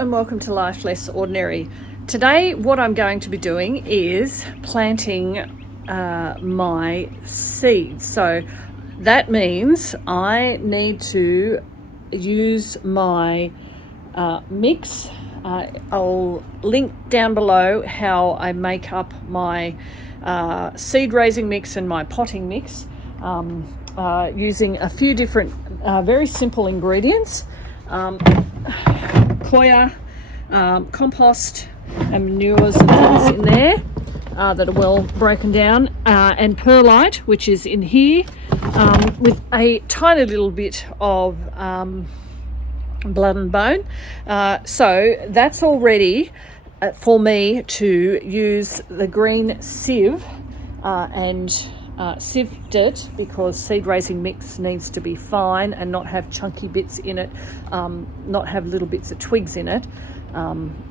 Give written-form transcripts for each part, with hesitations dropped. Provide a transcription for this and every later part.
and welcome to Life Less Ordinary. Today what I'm going to be doing is planting my seeds. So that means I need to use my mix. I'll link down below how I make up my seed raising mix and my potting mix using a few different very simple ingredients. Coir, compost and manures and things in there that are well broken down, and perlite, which is in here, with a tiny little bit of blood and bone. So that's all ready for me to use the green sieve and sift it, because seed raising mix needs to be fine and not have chunky bits in it, not have little bits of twigs in it.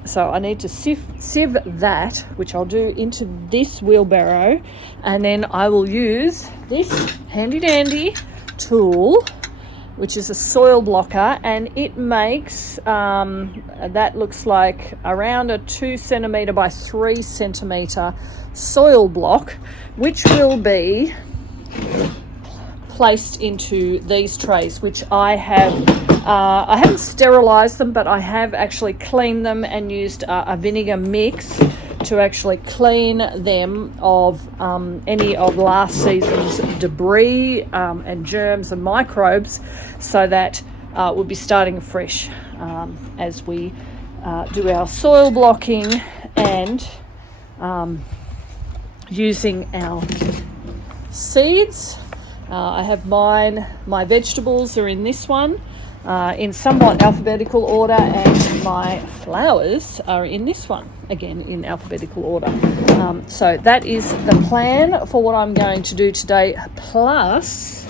So I need to sieve that, which I'll do into this wheelbarrow, and then I will use this handy dandy tool, which is a soil blocker, and it makes that looks like around a 2 centimetre by 3 centimetre soil block, which will be placed into these trays, which I haven't sterilised them, but I have actually cleaned them and used a vinegar mix to actually clean them of any of last season's debris and germs and microbes, so that we'll be starting fresh as we do our soil blocking and using our seeds. I have my vegetables are in this one in somewhat alphabetical order, and my flowers are in this one, again in alphabetical order. So that is the plan for what I'm going to do today. Plus,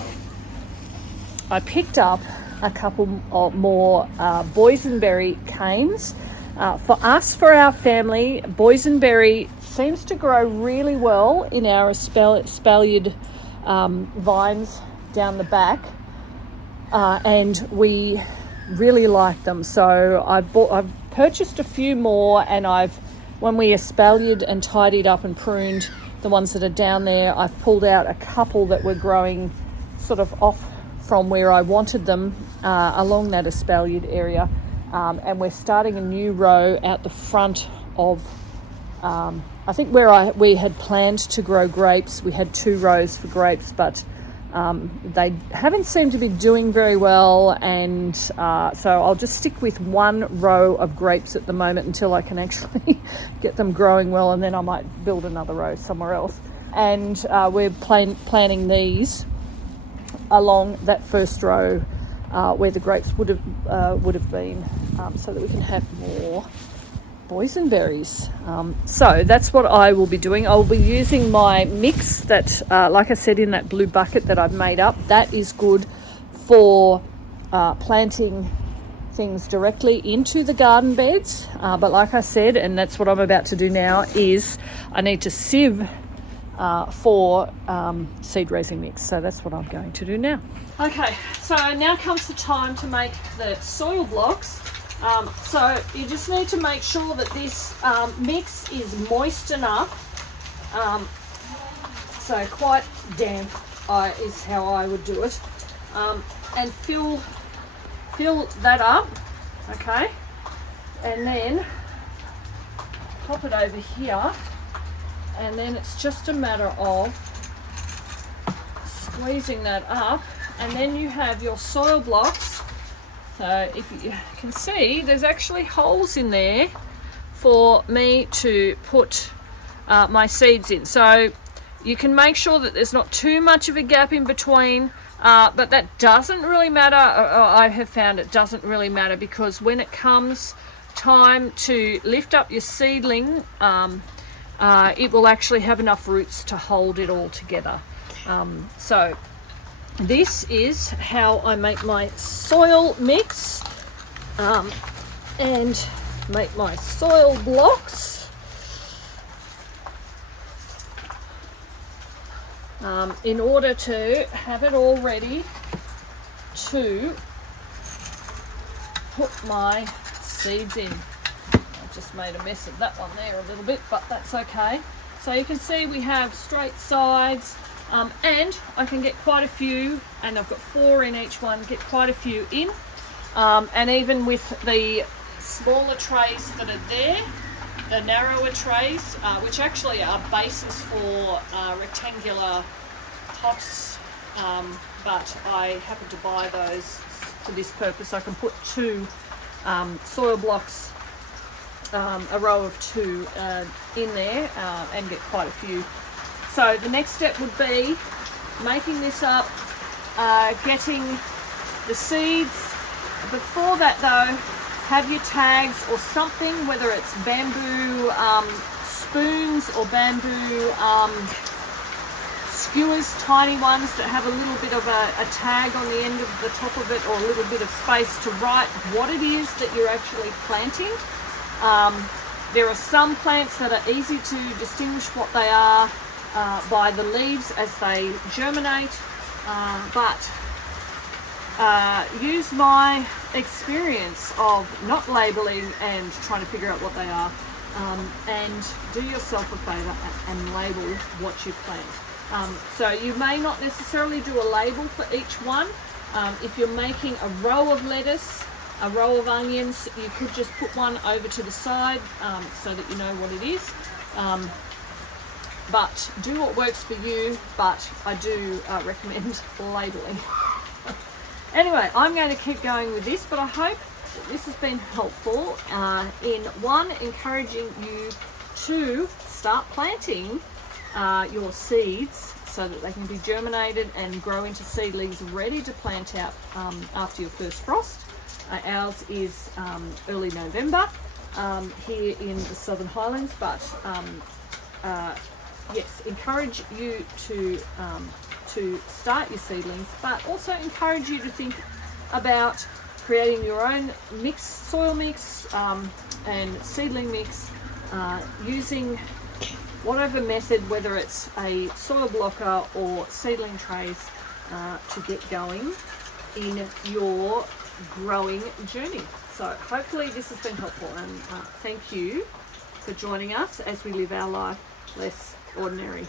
I picked up a couple of more boysenberry canes. For our family, boysenberry seems to grow really well in our espaliered vines down the back, and we really like them. So I've purchased a few more, and when we espaliered and tidied up and pruned the ones that are down there, I've pulled out a couple that were growing sort of off from where I wanted them along that espaliered area, and we're starting a new row out the front of I think where we had planned to grow grapes. We had 2 rows for grapes, but they haven't seemed to be doing very well, and so I'll just stick with 1 row of grapes at the moment until I can actually get them growing well, and then I might build another row somewhere else. And we're planting these along that first row where the grapes would have been, so that we can have more boysenberries. So that's what I will be doing. I'll be using my mix that, like I said, in that blue bucket that I've made up. That is good for planting things directly into the garden beds. But like I said, and that's what I'm about to do now, is I need to sieve for seed raising mix. So that's what I'm going to do now. Okay, so now comes the time to make the soil blocks. So you just need to make sure that this mix is moist enough, so quite damp is how I would do it, and fill that up, okay, and then pop it over here, and then it's just a matter of squeezing that up, and then you have your soil blocks. So if you can see, there's actually holes in there for me to put my seeds in. So you can make sure that there's not too much of a gap in between, but that doesn't really matter. I have found it doesn't really matter, because when it comes time to lift up your seedling, it will actually have enough roots to hold it all together. So this is how I make my soil mix and make my soil blocks. In order to have it all ready to put my seeds in. I just made a mess of that one there a little bit, but that's okay. So you can see we have straight sides, and I can get quite a few, and I've got 4 in each one, get quite a few in. And even with the smaller trays that are there, the narrower trays, which actually are bases for rectangular pots, but I happen to buy those for this purpose. I can put 2 soil blocks, a row of 2 in there, and get quite a few. So the next step would be making this up, getting the seeds. Before that though, have your tags or something, whether it's bamboo spoons or bamboo skewers, tiny ones that have a little bit of a tag on the end of the top of it, or a little bit of space to write what it is that you're actually planting. There are some plants that are easy to distinguish what they are by the leaves as they germinate, but use my experience of not labeling and trying to figure out what they are, and do yourself a favour and label what you plant. So you may not necessarily do a label for each one. If you're making a row of lettuce, a row of onions, you could just put one over to the side, so that you know what it is. But do what works for you, but I do recommend labeling. Anyway, I'm going to keep going with this, but I hope that this has been helpful in encouraging you to start planting your seeds so that they can be germinated and grow into seedlings ready to plant out after your first frost. Ours is early November here in the Southern Highlands, but yes, encourage you to start your seedlings, but also encourage you to think about creating your own mix, soil mix and seedling mix, using whatever method, whether it's a soil blocker or seedling trays, to get going in your growing journey. So hopefully this has been helpful, and thank you for joining us as we live our life less ordinary.